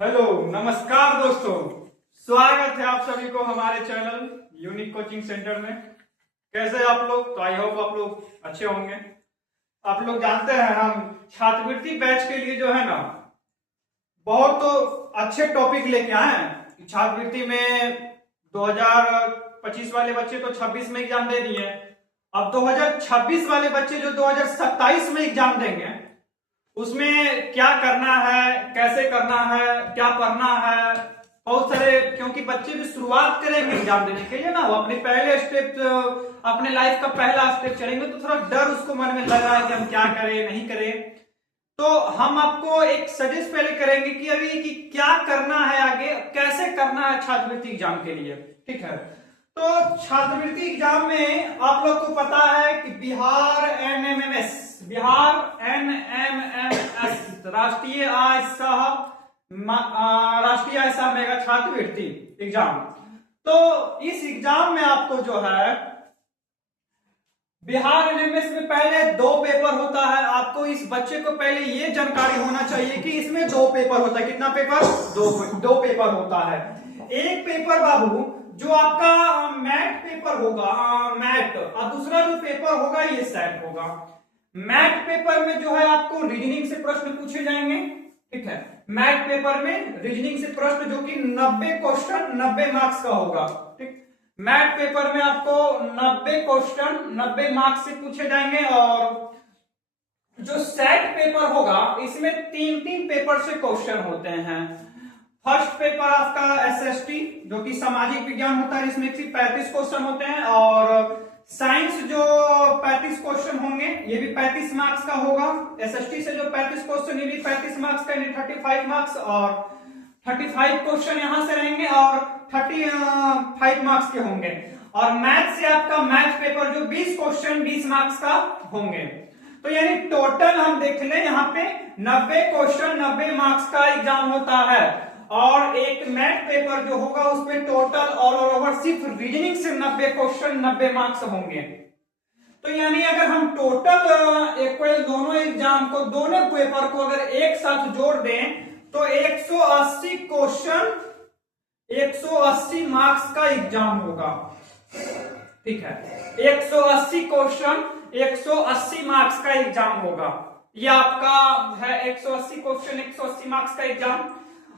Hello, नमस्कार दोस्तों। स्वागत है आप सभी को हमारे चैनल यूनिक कोचिंग सेंटर में। कैसे हैं आप लोग? तो आई होप आप लोग अच्छे होंगे। आप लोग जानते हैं हम छात्रवृत्ति बैच के लिए जो है ना बहुत तो अच्छे टॉपिक लेके आए हैं। छात्रवृत्ति में 2025 वाले बच्चे तो 26 में एग्जाम दे दिए। अब 2026 वाले बच्चे जो 2027 में एग्जाम देंगे उसमें क्या करना है, कैसे करना है, क्या पढ़ना है, बहुत सारे, क्योंकि बच्चे भी शुरुआत करेंगे एग्जाम देने के लिए ना, वो अपने पहले स्टेप, अपने लाइफ का पहला स्टेप चलेंगे तो थोड़ा डर उसको मन में लग रहा है कि हम क्या करें नहीं करें। तो हम आपको एक सजेस्ट पहले करेंगे कि अभी कि क्या करना है, आगे कैसे करना है छात्रवृत्ति एग्जाम के लिए। ठीक है, तो छात्रवृत्ति एग्जाम में आप लोग को पता है कि बिहार एनएमएमएस, बिहार एनएमएमएस राष्ट्रीय आय सह मेगा छात्रवृत्ति एग्जाम। तो इस एग्जाम में आपको जो है बिहार एनएमएस में पहले 2 पेपर होता है। आपको इस बच्चे को पहले ये जानकारी होना चाहिए कि इसमें 2 पेपर होता है। कितना पेपर? 2 पेपर होता है। एक पेपर बाबू जो आपका मैथ पेपर होगा, मैथ, और दूसरा जो पेपर होगा ये सेट होगा। मैथ पेपर में जो है आपको रीजनिंग से प्रश्न पूछे जाएंगे। ठीक है, मैथ पेपर में रीजनिंग से प्रश्न जो कि 90 क्वेश्चन 90 मार्क्स का होगा। ठीक, मैथ पेपर में आपको 90 क्वेश्चन 90 मार्क्स से पूछे जाएंगे। और जो सेट पेपर होगा इसमें 3-3 पेपर से क्वेश्चन होते हैं। फर्स्ट पेपर आपका एसएसटी जो कि सामाजिक विज्ञान होता है, इसमें सिर्फ 35 क्वेश्चन होते हैं। और साइंस जो 35 क्वेश्चन होंगे ये भी 35 मार्क्स का होगा। एसएसटी से जो 35 क्वेश्चन ये भी 35 मार्क्स का, यानी 35 मार्क्स। और 35 क्वेश्चन यहां से रहेंगे और 35 मार्क्स के होंगे। और मैथ से आपका मैथ पेपर जो 20 क्वेश्चन 20 मार्क्स का होंगे। तो यानी टोटल हम देख लें यहाँ पे 90 क्वेश्चन 90 मार्क्स का एग्जाम होता है। और एक मैथ पेपर जो होगा उसमें टोटल ऑल ओवर सिर्फ रीजनिंग से 90 क्वेश्चन 90 मार्क्स होंगे। तो यानी अगर हम टोटल इक्वल दोनों एग्जाम को, दोनों पेपर को अगर एक साथ जोड़ दें तो 180 क्वेश्चन 180 मार्क्स का एग्जाम होगा। ठीक है, 180 क्वेश्चन 180 मार्क्स का एग्जाम होगा। ये आपका है 180 क्वेश्चन 180 मार्क्स का एग्जाम।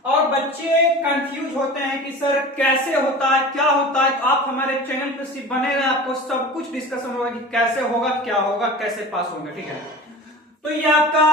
और बच्चे कंफ्यूज होते हैं कि सर कैसे होता है, क्या होता है। तो आप हमारे चैनल पे सिर्फ बने रहे, आपको सब कुछ डिस्कशन होगा कि कैसे होगा, क्या होगा, कैसे पास होंगे। ठीक है, तो ये आपका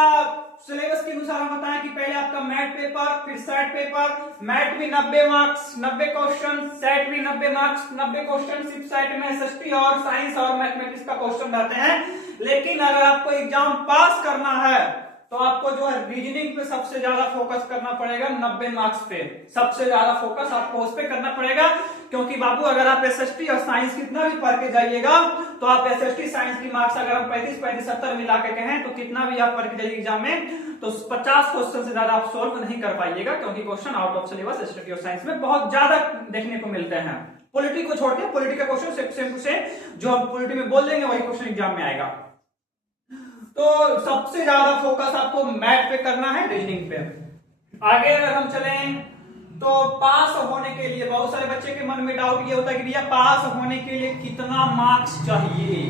सिलेबस के अनुसार हम बताएं कि पहले आपका मैथ पेपर, फिर सेट पेपर। मैथ भी 90 मार्क्स 90 क्वेश्चन, सेट भी 90 मार्क्स 90 क्वेश्चन। सिर्फ सेट में एसएसटी और साइंस और मैथमेटिक्स का क्वेश्चन रहते हैं। लेकिन अगर आपको एग्जाम पास करना है तो आपको जो है रीजनिंग पे सबसे ज्यादा फोकस करना पड़ेगा। 90 मार्क्स पे सबसे ज्यादा फोकस आपको उस पे करना पड़ेगा। क्योंकि बाबू अगर आप एसएसटी और साइंस कितना भी पढ़ के जाइएगा तो आप एसएसटी साइंस की मार्क्स अगर हम 35 70 मिला के कहें तो कितना भी आप पढ़ के जाइए एग्जाम में तो 50 क्वेश्चन से ज्यादा आप सोल्व नहीं कर पाइएगा। क्योंकि question out of syllabus SST और साइंस में बहुत ज्यादा देखने को मिलते हैं। पॉलिटी को छोड़ के पॉलिटी का क्वेश्चन सेम टू सेम जो हम पॉलिटी में बोल देंगे वही क्वेश्चन एग्जाम में आएगा। तो सबसे ज्यादा फोकस आपको मैथ पे करना है, रीजनिंग पे। आगे अगर हम चलें तो पास होने के लिए बहुत सारे बच्चे के मन में डाउट ये होता है कि भैया पास होने के लिए कितना मार्क्स चाहिए।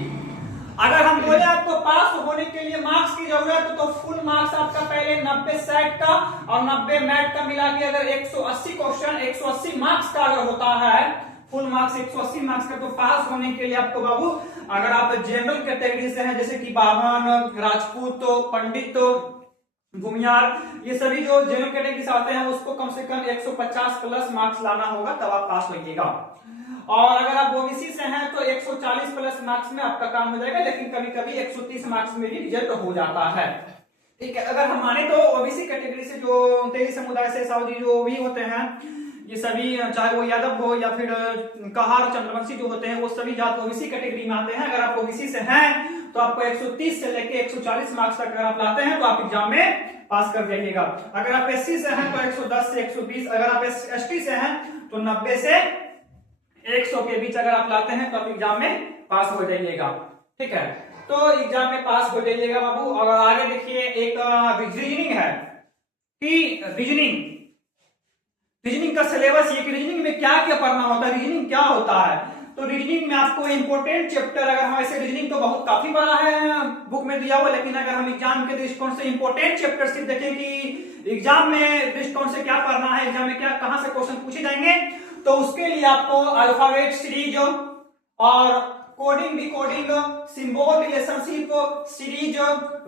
अगर हम बोले आपको पास होने के लिए मार्क्स की जरूरत तो फुल मार्क्स आपका पहले 90 सेट का और 90 मैथ का मिला के अगर 180 क्वेश्चन 180 मार्क्स का अगर होता है, फुल मार्क्स 180 मार्क्स का, तो पास होने के लिए आपको बाबू अगर आप जनरल कैटेगरी से हैं जैसे कि बामन, राजपूत, पंडित, भूमियार, ये सभी जो जनरल कैटेगरी से आते हैं उसको कम से कम 150 प्लस मार्क्स लाना होगा तब आप पास होइएगा। और अगर आप ओबीसी से हैं तो 140 प्लस मार्क्स में आपका काम हो जाएगा। लेकिन कभी कभी 130 मार्क्स में भी रिजल्ट हो जाता है। ठीक है, अगर हम माने तो ओबीसी कैटेगरी से जो 23 समुदाय से साउदी जो भी होते हैं ये सभी, चाहे वो यादव हो या फिर कहार चंद्रवंशी जो होते हैं, वो सभी जात ओबीसी कैटेगरी में आते हैं। अगर आप ओबीसी से हैं तो आपको 130 से लेके 140 मार्क्स तक अगर आप लाते हैं तो आप एग्जाम में पास कर जाइएगा। अगर आप एससी से हैं तो 110 से 120, अगर आप एसटी से हैं तो 90 से 100 के बीच अगर आप लाते हैं तो आप एग्जाम में पास हो जाइएगा। ठीक है, तो एग्जाम में पास हो जाइएगा बाबू। और आगे देखिए एक रीजनिंग है कि रीजनिंग रीजनिंग का सिलेबस ये कि रीजनिंग में क्या क्या पढ़ना होता है, रीजनिंग क्या होता है। तो रीजनिंग में आपको इंपॉर्टेंट चैप्टर, अगर हम ऐसे रीजनिंग तो बहुत काफी बड़ा है बुक में दिया हुआ, लेकिन अगर हम एग्जाम के दृष्टिकोण से इंपॉर्टेंट चैप्टर सिर्फ देखें कि एग्जाम में दृष्टिकोण से क्या पढ़ना है, एग्जाम में क्या कहां से क्वेश्चन पूछे जाएंगे, तो उसके लिए आपको अल्फाबेट सीरीज और coding decoding, symbol relationship series,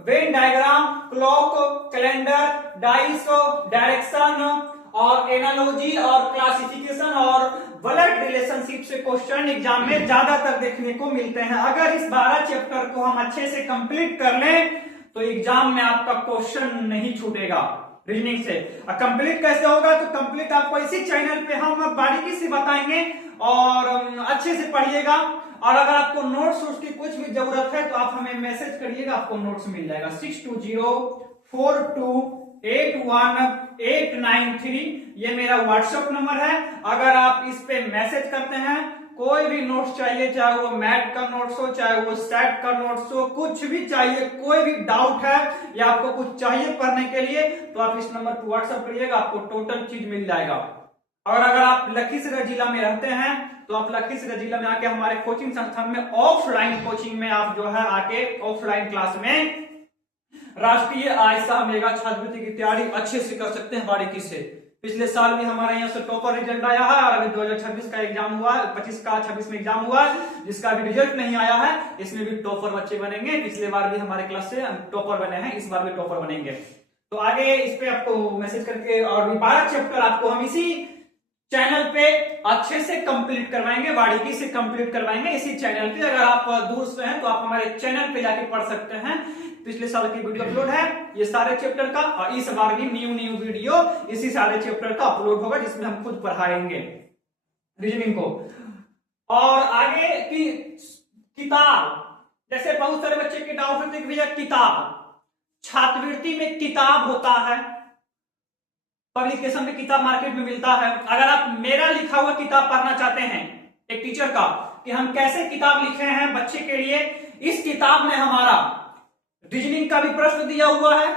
Venn diagram, clock, calendar, dice, direction और एनालॉजी और क्लासिफिकेशन और ब्लड रिलेशनशिप से क्वेश्चन एग्जाम में ज्यादातर देखने को मिलते हैं। अगर इस 12 चैप्टर को हम अच्छे से कंप्लीट कर लें तो एग्जाम में आपका क्वेश्चन नहीं छूटेगा रीजनिंग से। कंप्लीट कैसे होगा, तो कंप्लीट आपको इसी चैनल पे हम बारीकी से बताएंगे और अच्छे से पढ़िएगा। और अगर आपको नोट्स की कुछ भी जरूरत है तो आप हमें मैसेज करिएगा, आपको नोट्स मिल जाएगा 6204281893। ये मेरा व्हाट्सएप नंबर है। अगर आप इस पे मैसेज करते हैं, कोई भी नोट्स चाहिए, चाहे वो मैथ का नोट्स हो, चाहे वो सेट का नोट्स हो, कुछ भी चाहिए, कोई भी डाउट है या आपको कुछ चाहिए पढ़ने के लिए, तो आप इस नंबर पर व्हाट्सएप करिएगा, आपको टोटल चीज मिल जाएगा। और अगर आप लखीसराय जिला में रहते हैं तो आप लखीसराय जिला में आके हमारे कोचिंग संस्थान में ऑफलाइन कोचिंग में आप जो है आके ऑफलाइन क्लास में राष्ट्रीय आयसा मेगा छात्रवृत्ति की तैयारी अच्छे से कर सकते हैं बारीकी से। पिछले साल भी हमारे यहाँ से टॉपर रिजल्ट आया है और अभी 2026 का एग्जाम हुआ है, 25 का 26 में एग्जाम हुआ है, जिसका अभी रिजल्ट नहीं आया है, इसमें भी टॉपर बच्चे बनेंगे। पिछले बार भी हमारे क्लास से टॉपर बने हैं, इस बार भी टॉपर बनेंगे। तो आगे इस पे आपको मैसेज करके, और 12 चैप्टर आपको हम इसी चैनल पे अच्छे से कंप्लीट करवाएंगे, बारीकी से कंप्लीट करवाएंगे इसी चैनल पे। अगर आप दूर से हैं तो आप हमारे चैनल पे जाके पढ़ सकते हैं। पिछले साल की वीडियो अपलोड है ये सारे चैप्टर का, और इस बार भी न्यू वीडियो इसी सारे चैप्टर का अपलोड होगा, जिसमें हम खुद पढ़ाएंगे रीजनिंग को। और आगे की किताब, जैसे बहुत सारे बच्चे के डाउट होते हैं कि भैया किताब, छात्रवृत्ति में किताब होता है, पब्लिकेशन में किताब मार्केट में मिलता है। अगर आप मेरा लिखा हुआ किताब पढ़ना चाहते हैं एक टीचर का, कि हम कैसे किताब लिखे हैं बच्चे के लिए, इस किताब में हमारा रीजनिंग का भी प्रश्न दिया हुआ है,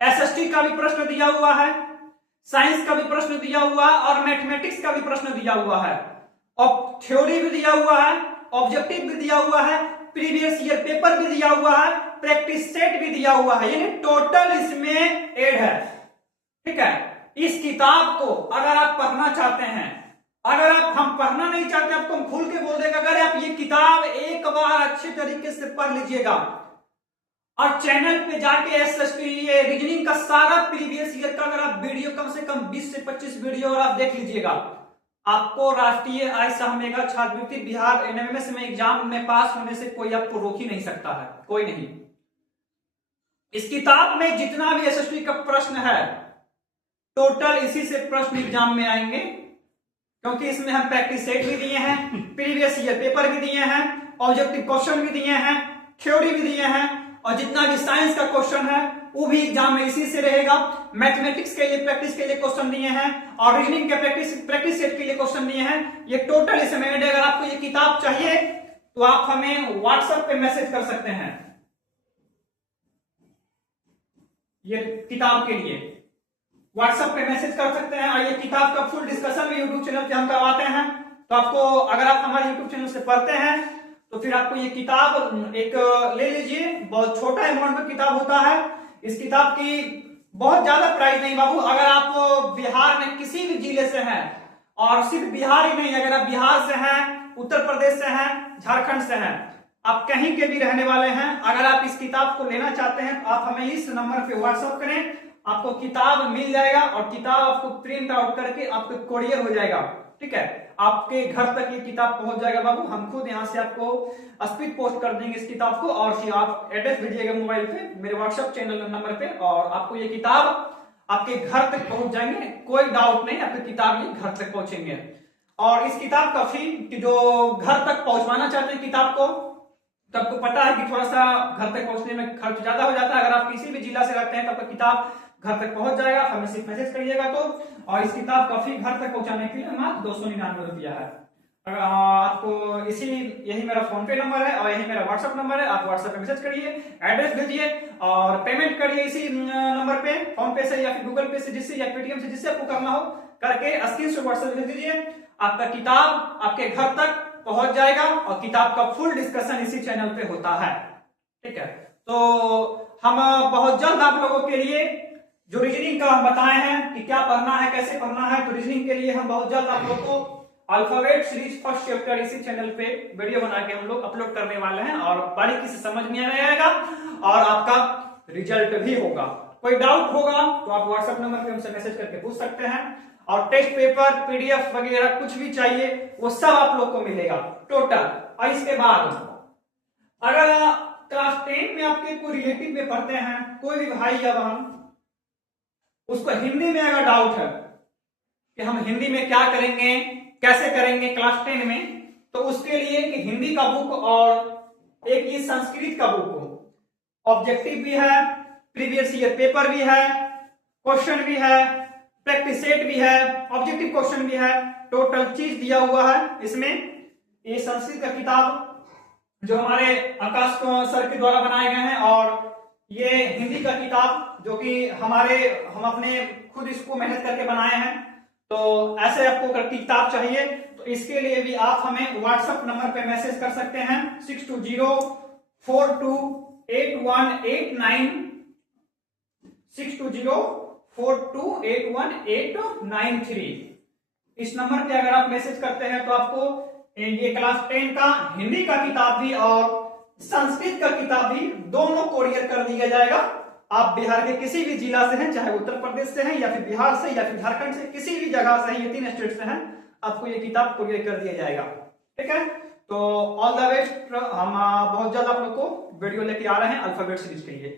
एसएसटी का भी प्रश्न दिया हुआ है, साइंस का भी प्रश्न दिया हुआ है और मैथमेटिक्स का भी प्रश्न दिया हुआ है, और थ्योरी भी दिया हुआ है, ऑब्जेक्टिव भी दिया हुआ है, प्रीवियस ईयर पेपर भी दिया हुआ है, प्रैक्टिस सेट भी दिया हुआ है, यानी टोटल इसमें एड है। ठीक है, इस किताब को अगर आप पढ़ना चाहते हैं, अगर आप हम पढ़ना नहीं चाहते, आपको हम खुल के बोल देगा, अगर आप ये किताब एक बार अच्छे तरीके से पढ़ लीजिएगा और चैनल पे जाके एसएसटी ये रीजनिंग का सारा प्रीवियस ईयर का अगर आप वीडियो कम से कम 20 से 25 वीडियो और आप देख लीजिएगा, आपको राष्ट्रीय आयसा मेगा छात्रवृत्ति बिहार एनएमएमएस में एग्जाम में पास होने से कोई आपको रोक ही नहीं सकता है, कोई नहीं। इस किताब में जितना भी एसएसटी का प्रश्न है टोटल इसी से प्रश्न एग्जाम में आएंगे, क्योंकि इसमें हम प्रैक्टिस सेट भी दिए हैं, प्रीवियस ईयर पेपर भी दिए हैं, ऑब्जेक्टिव क्वेश्चन भी दिए हैं, थ्योरी भी दिए हैं, और जितना भी साइंस का क्वेश्चन है वो भी एग्जाम में इसी से रहेगा। मैथमेटिक्स के लिए प्रैक्टिस के लिए क्वेश्चन दिए हैं और रीजनिंग के प्रैक्टिस सेट के लिए क्वेश्चन दिए हैं। ये टोटल इसमें ऐड है। अगर आपको ये किताब चाहिए तो आप हमें व्हाट्सएप पे मैसेज कर सकते हैं ये किताब के लिए, व्हाट्सएप पे मैसेज कर सकते हैं। और ये किताब का फुल डिस्कशन भी यूट्यूब चैनल पे हम करवाते हैं, तो आपको अगर आप हमारे यूट्यूब चैनल से पढ़ते हैं तो फिर आपको ये किताब एक ले लीजिए, बहुत छोटा अमाउंट में किताब होता है। इस किताब की बहुत ज्यादा प्राइस नहीं बाबू। अगर आप बिहार में किसी भी जिले से हैं, और सिर्फ बिहार ही नहीं, अगर आप बिहार से हैं, उत्तर प्रदेश से हैं, झारखंड से हैं, आप कहीं के भी रहने वाले हैं, अगर आप इस किताब को लेना चाहते हैं तो आप हमें इस नंबर पे व्हाट्सएप करें, आपको किताब मिल जाएगा और किताब आपको प्रिंट आउट करके आपको कोरियर हो जाएगा। ठीक है, आपके घर तक ये किताब पहुंच जाएगा बाबू। हम खुद यहाँ से आपको स्पीड पोस्ट कर देंगे इस किताब को, और फिर आप एड्रेस भेजिएगा मोबाइल पे मेरे व्हाट्सएप चैनल नंबर पे, और आपको ये किताब आपके घर तक पहुंच जाएंगे। कोई डाउट नहीं, आपकी किताब ये घर तक पहुंचेंगे। और इस किताब का फी कि जो घर तक पहुंचवाना चाहते हैं किताब को, तो आपको पता है कि थोड़ा सा घर तक पहुंचने में खर्च ज्यादा हो जाता है। अगर आप किसी भी जिला से रहते हैं तो आपका किताब घर तक पहुंच जाएगा, हमें सिर्फ मैसेज करिएगा तो। और इस किताब का फी घर तक पहुंचाने के लिए मात्र 299 रुपया है। अगर आपको इसी यही मेरा फोन पे नंबर है और यही मेरा व्हाट्सएप नंबर है, आप व्हाट्सएप पे मैसेज करिए, एड्रेस भेजिए और पेमेंट करिए इसी नंबर पे, फोन पे से या फिर गूगल पे से, जिससे या पेटीएम से, जिससे आपको करना हो करके स्क्रीनशॉट व्हाट्सएप भेज दीजिए। आपका किताब आपके घर तक पहुंच जाएगा और किताब का फुल डिस्कशन इसी चैनल पे होता है। ठीक है, तो हम बहुत जल्द आप लोगों के लिए जो रीजनिंग का हम बताए हैं कि क्या पढ़ना है, कैसे पढ़ना है, तो रीजनिंग के लिए हम बहुत जल्द आप लोग को अल्फाबेट सीरीज फर्स्ट चैप्टर इसी चैनल पे वीडियो बना के हम लोग अपलोड करने वाले हैं और बारीकी से समझ में आएगा और आपका रिजल्ट भी होगा। कोई डाउट होगा तो आप व्हाट्सएप नंबर पे हमसे मैसेज करके पूछ सकते हैं और टेस्ट पेपर, पीडीएफ वगैरह कुछ भी चाहिए वो सब आप लोग को मिलेगा टोटल। और इसके बाद अगर क्लास 10 में आपके कोई रिलेटिव में पढ़ते हैं, कोई भी भाई या बहन, उसको हिंदी में अगर डाउट है कि हम हिंदी में क्या करेंगे, कैसे करेंगे क्लास 10 में, तो उसके लिए एक हिंदी का बुक और एक ये संस्कृत का बुक, ऑब्जेक्टिव भी है, प्रीवियस ईयर पेपर भी है, क्वेश्चन भी है, प्रैक्टिस सेट भी है, ऑब्जेक्टिव क्वेश्चन भी है, टोटल चीज दिया हुआ है इसमें। ये संस्कृत का किताब जो हमारे आकाश सर के द्वारा बनाए गए हैं और ये हिंदी का किताब जो कि हम अपने खुद इसको मेहनत करके बनाए हैं। तो ऐसे आपको अगर किताब चाहिए तो इसके लिए भी आप हमें व्हाट्सएप नंबर पे मैसेज कर सकते हैं 6204281889 6204281893। इस नंबर पे अगर आप मैसेज करते हैं तो आपको ये क्लास 10 का हिंदी का किताब भी और संस्कृत का किताब भी दोनों कोरियर कर दिया जाएगा। आप बिहार के किसी भी जिला से हैं, चाहे उत्तर प्रदेश से हैं या फिर बिहार से या फिर झारखंड से, किसी भी जगह से, ये 3 स्टेट से हैं, आपको ये किताब कोरियर कर दिया जाएगा। ठीक है, तो ऑल द बेस्ट। हम बहुत जल्द आप लोग को वीडियो लेके आ रहे हैं अल्फाबेट सीरीज के लिए।